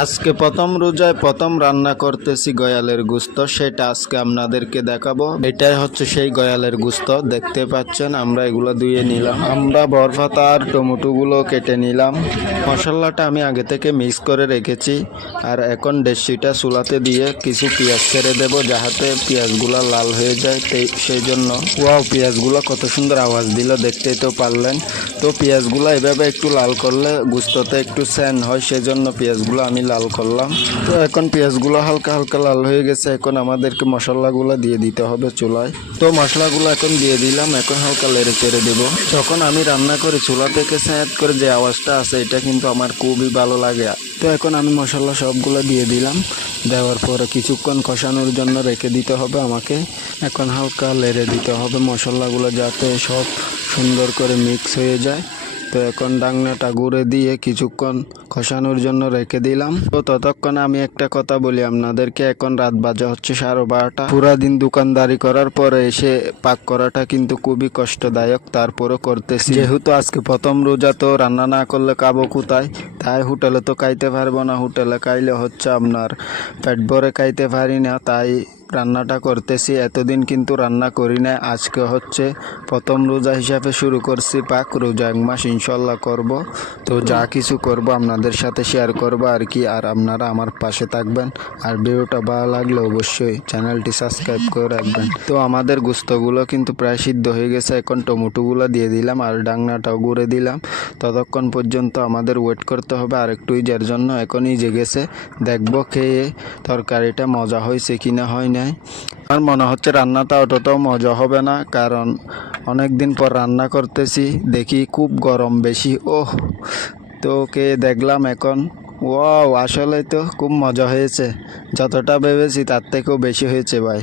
আজকে প্রথম রোজায় প্রথম রান্না করতেছি গয়ালের গোস্ত, সেটা আজকে আপনাদেরকে দেখাবো। এটাই হচ্ছে সেই গয়ালের গোস্ত, দেখতে পাচ্ছেন। আমরা এগুলো ধুয়ে নিলাম, আমরা বরফাতা আর টমেটোগুলো কেটে নিলাম। মশলাটা আমি আগে থেকে মিক্স করে রেখেছি। আর এখন দেশিটা চুলাতে দিয়ে কিছু পেঁয়াজ ছেড়ে দেবো, যাহাতে পেঁয়াজগুলো লাল হয়ে যায়। সেই জন্য পেঁয়াজগুলো কত সুন্দর আওয়াজ দিল, দেখতেই তো পারলেন। তো পেঁয়াজগুলো এভাবে একটু লাল করলে গোস্ততে একটু স্যান হয়, সেজন্য পেঁয়াজগুলো আমি লাল করলাম। তো এখন পেঁয়াজগুলো হালকা হালকা লাল হয়ে গেছে। এখন আমাদেরকে মশলাগুলো দিয়ে দিতে হবে চুলায়। তো মশলাগুলো এখন দিয়ে দিলাম, এখন হালকা নেড়ে চেড়ে দেবো। যখন আমি রান্না করি চুলা থেকে স্যাঁত করে যে আওয়াজটা আছে, এটা কিন্তু আমার খুবই ভালো লাগে। তো এখন আমি মশলা সবগুলো দিয়ে দিলাম। দেওয়ার পরে কিছুক্ষণ কষানোর জন্য রেখে দিতে হবে আমাকে। এখন হালকা নেড়ে দিতে হবে মশলাগুলো, যাতে সব সুন্দর করে মিক্স হয়ে যায়। তো এখন ডাংনাটা ঘুরে দিয়ে কিছুক্ষণ কষানোর জন্য রেখে দিলাম। তো ততক্ষণে আমি একটা কথা বলি আপনাদেরকে, এখন রাত বাজে হচ্ছে 12:30। পুরা দিন দোকানদারি করার পরে এসে পাক করাটা কিন্তু খুবই কষ্টদায়ক, তারপরও করতেছি। যেহেতু আজকে প্রথম রোজা, তো রান্না না করলে খাবো কোথায়? তাই হোটেলে তো খাইতে পারবো না, হোটেলে খাইলে হচ্ছে আপনার পেট ভরে খাইতে পারি না, তাই রান্নাটা করতেছি। এতদিন কিন্তু রান্না করি না, আজকে হচ্ছে প্রথম রোজা হিসাবে শুরু করছি পাক। রোজা 1 মাস ইনশাল্লাহ করব। তো যা কিছু করব আপনাদের সাথে শেয়ার করব আর কি। আর আপনারা আমার পাশে থাকবেন, আর ভিডিওটা ভালো লাগলে অবশ্যই চ্যানেলটি সাবস্ক্রাইব করে রাখবেন। তো আমাদের গোস্তগুলো কিন্তু প্রায় সিদ্ধ হয়ে গেছে। এখন টমেটোগুলো দিয়ে দিলাম আর ডাংনাটাও গুঁড়ে দিলাম। ততক্ষণ পর্যন্ত আমাদের ওয়েট করতে হবে আর একটু ইজার জন্য। এখনই জেগেছে, দেখবো খেয়ে তরকারিটা মজা হয়েছে কিনা হয় নাই। আমার মনে হচ্ছে রান্নাটা অতটাও মজা হবে না, কারণ অনেক দিন পর রান্না করতেছি, দেখি খুব গরম বেশি। তো দেখলাম এখন, আসলে তো খুব মজা হয়েছে। যতটা ভেবেছি তার থেকেও বেশি হয়েছে ভাই।